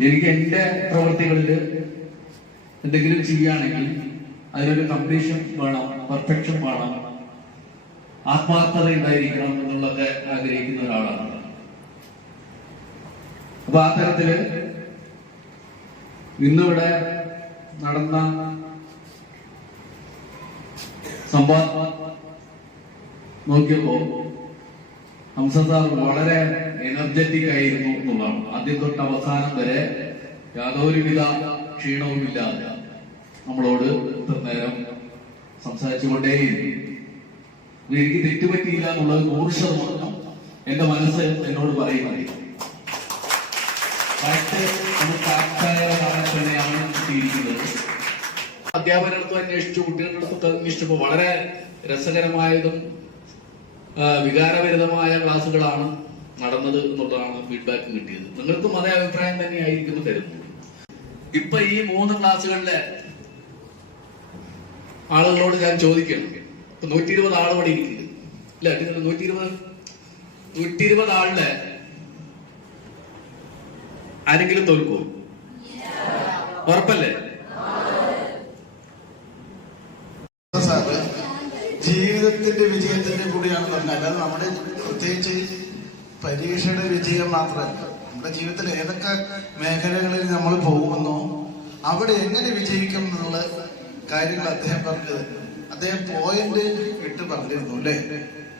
എനിക്ക് എന്റെ പ്രവൃത്തികളിൽ എന്തെങ്കിലും ചെയ്യുകയാണെങ്കിൽ അതിനൊരു കംപ്ലീഷൻ വേണം പെർഫെക്ഷൻ വേണം ആത്മാർത്ഥത ഉണ്ടായിരിക്കണം എന്നുള്ളൊക്കെ ആഗ്രഹിക്കുന്ന ഒരാളാണ്. അപ്പൊ ആ തരത്തിൽ ഇന്നിവിടെ നടന്ന സംവാദം നോക്കിയപ്പോ ഹംസ സാർ വളരെ എനർജറ്റിക് ആയിരുന്നു എന്നുള്ളതാണ്. ആദ്യം തൊട്ട് അവസാനം വരെ യാതൊരുവിധ ക്ഷീണവുമില്ലാതെ നമ്മളോട് ഇത്ര നേരം സംസാരിച്ചുകൊണ്ടേയിരുന്നു. എനിക്ക് തെറ്റുപറ്റിയില്ല എന്നുള്ളത് നൂറ് ശതമാനം എന്റെ മനസ്സ് എന്നോട് പറയുന്നത്. നമുക്ക് അന്വേഷിച്ചു കുട്ടികളുടെ അടുത്തൊക്കെ അന്വേഷിച്ചപ്പോൾ വളരെ രസകരമായതും വികാരഭരിതമായ ക്ലാസ്സുകളാണ് നടന്നത് എന്നുള്ളതാണ് ഫീഡ്ബാക്ക് കിട്ടിയത്. നിങ്ങൾക്കും അതേ അഭിപ്രായം തന്നെയായിരിക്കും കരുതുന്നു ഇപ്പൊ ഈ മൂന്ന് ക്ലാസ്സുകളിലെ ആളുകളോട് ഞാൻ ചോദിക്കണം നൂറ്റി ഇരുപത് ആൾ ഇവിടെ ഇരിക്കുന്നത് ഇല്ല നൂറ്റി ഇരുപത് നൂറ്റി ഇരുപത് ആളിലെ ആരെങ്കിലും തോൽക്കുമോ ഉറപ്പല്ലേ സാറ് ജീവിതത്തിന്റെ വിജയത്തിന്റെ കൂടിയാണ് പറഞ്ഞത് അല്ലാതെ നമ്മുടെ പ്രത്യേകിച്ച് പരീക്ഷയുടെ വിജയം മാത്രമല്ല. നമ്മുടെ ജീവിതത്തിൽ ഏതൊക്കെ മേഖലകളിൽ നമ്മൾ പോകുമെന്നോ അവിടെ എങ്ങനെ വിജയിക്കും എന്നുള്ള കാര്യങ്ങൾ അദ്ദേഹം പറഞ്ഞത് അദ്ദേഹം പോയിന്റ് ഇട്ട് പറഞ്ഞിരുന്നു അല്ലേ?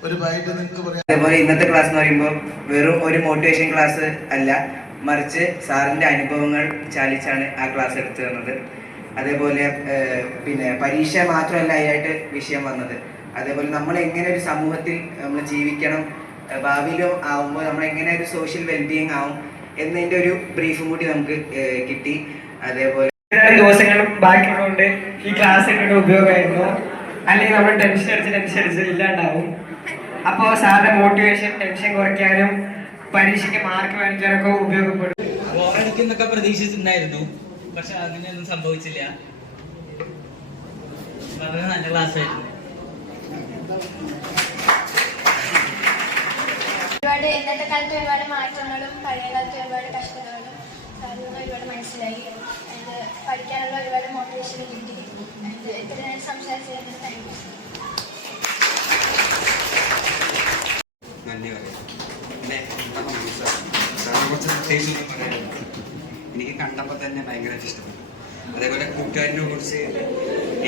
ഒരു പോയിന്റ് നിങ്ങൾക്ക് പറയാം. അതേപോലെ ഇന്നത്തെ ക്ലാസ് എന്ന് പറയുമ്പോൾ വെറും ഒരു മോട്ടിവേഷൻ ക്ലാസ് അല്ല മറിച്ച് സാറിന്റെ അനുഭവങ്ങൾ ചാലിച്ചാണ് ആ ക്ലാസ് എടുത്തു തന്നത്. അതേപോലെ പിന്നെ പരീക്ഷ മാത്രമല്ല അതിനായിട്ട് വിഷയം വന്നത്. അതേപോലെ നമ്മൾ എങ്ങനെ ഒരു സമൂഹത്തിൽ നമ്മൾ ജീവിക്കണം ഭാവിയിലും ആവുമ്പോൾ നമ്മൾ എങ്ങനെ ഒരു സോഷ്യൽ വെൽബീയിങ് ആവും എന്നതിന്റെ ഒരു ബ്രീഫും കൂടി നമുക്ക് കിട്ടി. അതേപോലെ ദിവസങ്ങളും ദിവസങ്ങൾ ബാക്കിയുള്ളതുകൊണ്ട് ഈ ക്ലാസ് ഒക്കെ ഉപയോഗമായിരുന്നു. അല്ലെങ്കിൽ നമ്മൾ ടെൻഷൻ അടിച്ച് ടെൻഷൻ അടിച്ച് ഇല്ലാണ്ടാവും. അപ്പോൾ സാറിന്റെ മോട്ടിവേഷൻ ടെൻഷൻ കുറയ്ക്കാനും പരീക്ഷയ്ക്ക് മാർക്ക് വാങ്ങിക്കാനൊക്കെ ഉപയോഗപ്പെടും. ബോറടിക്കുന്നൊക്കെ പ്രതീക്ഷിച്ചിട്ടുണ്ടായിരുന്നു. പക്ഷെ അങ്ങനെയൊന്നും സംഭവിച്ചില്ല. വളരെ നല്ല ക്ലാസ് ആയിരുന്നു. ഒരുപാട് ഇന്നത്തെ കാലത്ത് ഒരുപാട് മാറ്റങ്ങളും പഴയ കാലത്ത് ഒരുപാട് കഷ്ടതകളും ഒരുപാട് മനസ്സിലായി. അത് പഠിക്കാനുള്ള ഒരുപാട് മോട്ടിവേഷൻ കിട്ടി അത് നേരം സംസാരിച്ചതിന് എനിക്ക് കണ്ടപ്പോൾ തന്നെ ഭയങ്കരമായിട്ട് ഇഷ്ടപ്പെട്ടു. അതേപോലെ കൂട്ടുകാരനെ കുറിച്ച്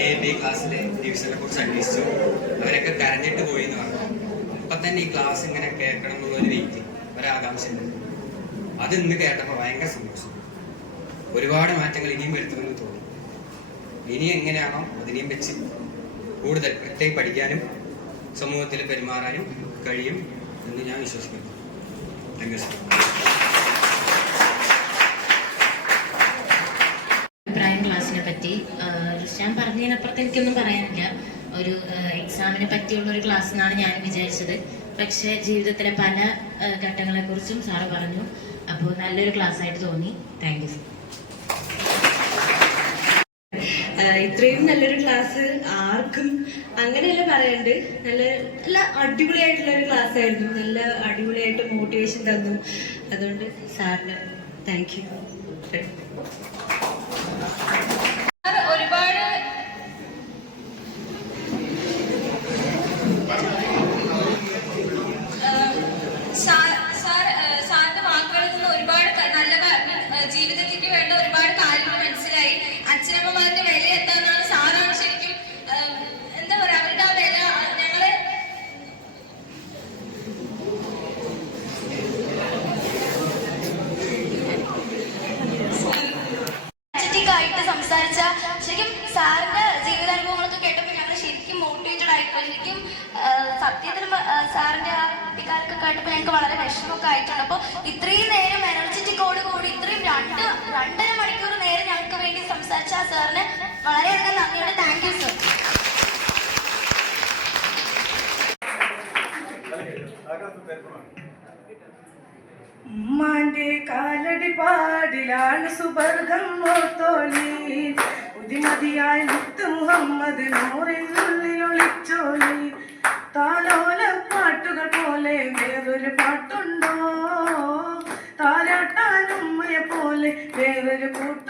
എ ബി ക്ലാസ്സിലെ ഡിവിഷനെ കുറിച്ച് അന്വേഷിച്ചു. അവരൊക്കെ കരഞ്ഞിട്ട് പോയി എന്ന് പറഞ്ഞു. അപ്പൊ തന്നെ ഈ ക്ലാസ് ഇങ്ങനെ കേൾക്കണം എന്നുള്ള ഒരു വെയിറ്റ് ഒരാകാംക്ഷ ഉണ്ട് അത് ഇന്ന് കേട്ടപ്പോൾ ഭയങ്കര സന്തോഷം. ഒരുപാട് മാറ്റങ്ങൾ ഇനിയും വരുത്തുമെന്ന് തോന്നി. ഇനി എങ്ങനെയാണോ അതിനെയും വെച്ച് കൂടുതൽ കൃത്യമായി പഠിക്കാനും സമൂഹത്തിൽ പെരുമാറാനും കഴിയും എന്ന് ഞാൻ വിശ്വസിക്കുന്നു. താങ്ക് യു ക്ലാസ്സിനെ പറ്റി ഞാൻ പറഞ്ഞതിനപ്പുറത്ത് എനിക്കൊന്നും പറയാനില്ല. ഒരു എക്സാമിനെ പറ്റിയുള്ള ഒരു ക്ലാസ് എന്നാണ് ഞാൻ വിചാരിച്ചത്. പക്ഷേ ജീവിതത്തിലെ പല ഘട്ടങ്ങളെക്കുറിച്ചും സാറ് പറഞ്ഞു. അപ്പോൾ നല്ലൊരു ക്ലാസ് ആയിട്ട് തോന്നി താങ്ക് യു ഇത്രയും നല്ലൊരു ക്ലാസ് ആർക്കും അങ്ങനെയല്ല പറയണ്ട്. നല്ല നല്ല അടിപൊളിയായിട്ടുള്ള ഒരു ക്ലാസ് ആയിരുന്നു നല്ല അടിപൊളിയായിട്ട് മോട്ടിവേഷൻ തന്നു. അതുകൊണ്ട് സാറിന് താങ്ക് യു സംസാരിച്ച ശരിക്കും സാറിന്റെ ജീവിതാനുഭവങ്ങളൊക്കെ കേട്ടപ്പോൾ ഞങ്ങൾ ശരിക്കും മോട്ടിവേറ്റഡ് ആയിട്ടുണ്ട് ശരിക്കും സത്യത്തിൽ സാറിന്റെ ആ കുട്ടിക്കാലൊക്കെ കേട്ടപ്പോൾ ഞങ്ങൾക്ക് വളരെ വിഷമമൊക്കെ ആയിട്ടുണ്ട്. അപ്പോൾ ഇത്രയും നേരം എനർജറ്റിക്കോട് കൂടി ഇത്രയും രണ്ട് രണ്ടര മണിക്കൂർ നേരം ഞങ്ങൾക്ക് വേണ്ടി സംസാരിച്ച ആ സാറിന് വളരെയധികം നന്ദിയുണ്ട്. താങ്ക് യു സർ ഉമ്മാന്റെ കാലടി പാടിലാണ് സുബർഗം മോത്തോലി പുതിമതിയായി മുത്ത് മുഹമ്മദ് നൂറിനുള്ളിൽ ഒളിച്ചോലി. താലോല പാട്ടുകൾ പോലെ വേറൊരു പാട്ടുണ്ടോ? താരാട്ടാനുമ്മയെ പോലെ വേറൊരു കൂട്ടുണ്ടോ